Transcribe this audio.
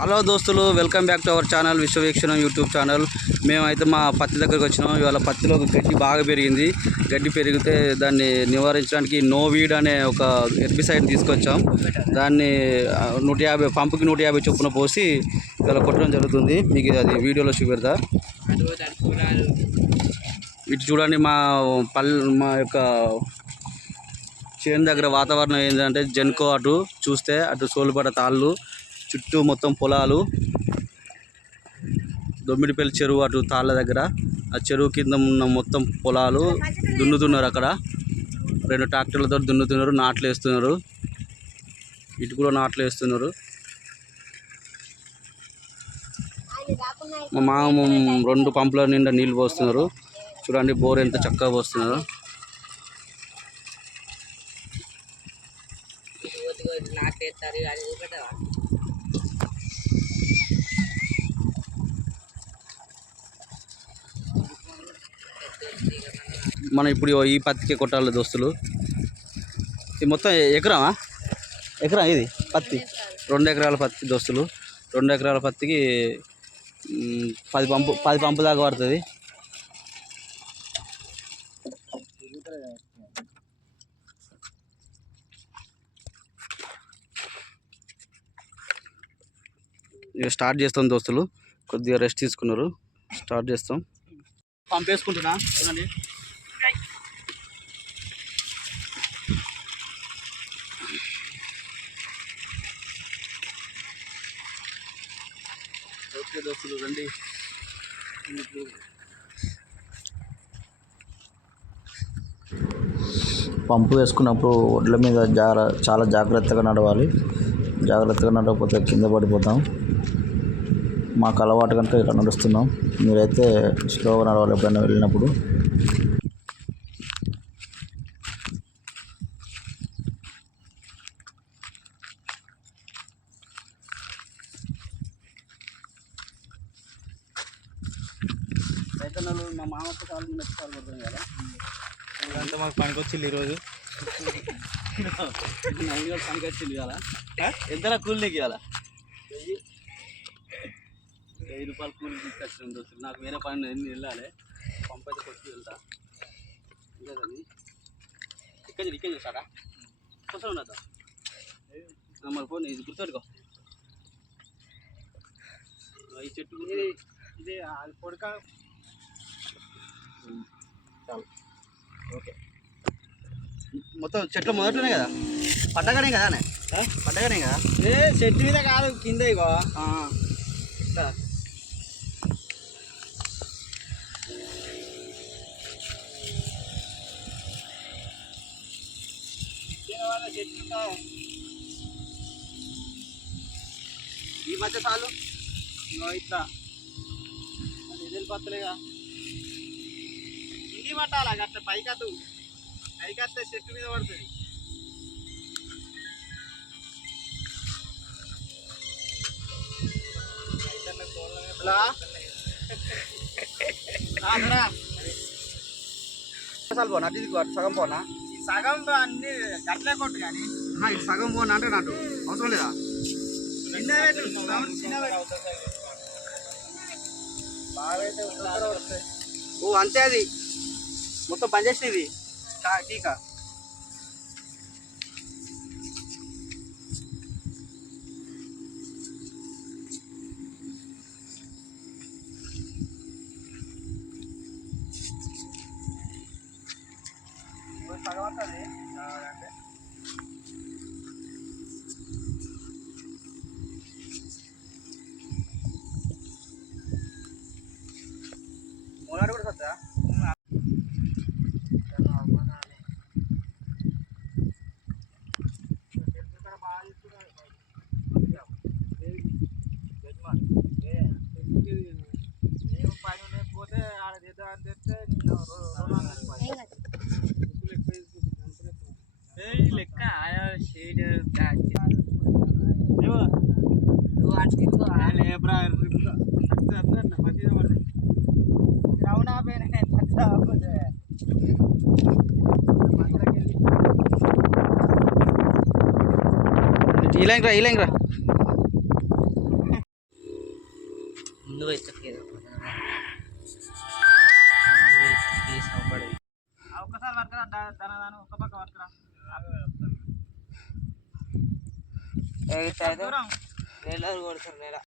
Hello దోస్తులు, welcome back to our channel Vishwaveekshanam YouTube channel. మేమైతే మా పత్తి దగ్గరికి వచ్చినాం. ఇవాళ పత్తిలో గడ్డి బాగా పెరిగింది. గడ్డి పెరిగితే దాన్ని నివారించడానికి నోవీడ్ అనే ఒక హెర్బిసైడ్ తీసుకొచ్చాం. దాన్ని 150 పంపుకి 150 చొప్పున పోసి ఇవాళ కొట్టడం జరుగుతుంది. మీకు అది వీడియోలో చూపెడతా. ఇటు చూడండి, మా యొక్క చేను దగ్గర వాతావరణం ఏంటంటే జెన్కో. అటు చూస్తే అటు సోలుపడ తాళ్ళు, చుట్టూ మొత్తం పొలాలు, దొమ్మిడిపల్లి చెరువు అటు తాళ్ళ దగ్గర. ఆ చెరువు కింద ఉన్న మొత్తం పొలాలు దున్నుతున్నారు. అక్కడ 2 ట్రాక్టర్లతో దున్నుతున్నారు, నాట్లు వేస్తున్నారు. ఇటు కూడా నాట్లు వేస్తున్నారు. మా మామ 2 పంపుల నిండా నీళ్ళు పోస్తున్నారు. చూడండి బోర్ ఎంత చక్కగా పోస్తున్నారు. మనం ఇప్పుడు ఈ పత్తికి కొట్టాలి దోస్తులు. ఇది మొత్తం ఎకరా ఇది పత్తి. 2 ఎకరాల పత్తి దోస్తులు. 2 ఎకరాల పత్తికి 10 పంపు దాకా పడుతుంది. ఇక స్టార్ట్ చేస్తాం దోస్తులు. కొద్దిగా రెస్ట్ తీసుకున్నారు. స్టార్ట్ చేస్తాం. పంప్ వేసుకుంటున్నా చూడండి. ఓకే దోస్తులు, రండి. పంపు వేసుకున్నప్పుడు ఒడ్ల మీద చాలా జాగ్రత్తగా నడవాలి. జాగ్రత్తగా నడవకపోతే కింద పడిపోతాం. మాకు అలవాటు కనుక ఇలా నడుస్తున్నాం. మీరైతే స్లోగా నడవాలి ఎప్పుడైనా వెళ్ళినప్పుడు. రైతన్నలు మా మామతో కాలు మెచ్చుకోవాలి పడుతుంది కదా. ఇదంతా మాకు పనికి వచ్చింది ఈరోజు. పనికి వచ్చింది కదా. ఎంతలా కూలి నీకు ఇవ్వాలా? 1000 రూపాయలు కూలి తీసుకొచ్చిన దోస్తులు. నాకు వేరే పని వెళ్ళాలి. పంపు అయితే కొట్టి వెళ్తా. ఇంకేదండి ఇక్కడ చూసాడా కొంచెం ఉన్నదా మరి పోనీ. ఇది గుర్తుపెట్టుకో. ఈ చెట్టు ఇది అది పొడక చాలు. ఓకే, మొత్తం చెట్లు మొదట్లోనే కదా, పడ్డగానే కదా. పడ్డగానే కదా. చెట్టు మీద కాదు, కింద. ఇగో చెట్లు ఈ మధ్య చాలు. ఇట్లా ఎదురు పత్తలేగా ఇంటి పట్టాలి. అట్లా పైకత్తు చెట్టు మీద పడుతుంది. పోనా అటు సగం పోనా? సగం అన్ని గట్లే కొట్టు. కానీ ఇటు సగం పోనా అంటే నాటు అవసరం లేదా? ఓ అంతే, అది మొత్తం బంద్ చేసేది టీకా. సగం వస్తుంది అంటే మూలాడు కూడా వద్దా? పని పోతే ఆడ చేద్దాం అని చెప్తే లెక్క ఇలా ఇంకా ముందు వచ్చేది ఒక్కసారి వర్కరా దాని ఒక్క పక్క వర్కరా దూరం కొడతారు నేల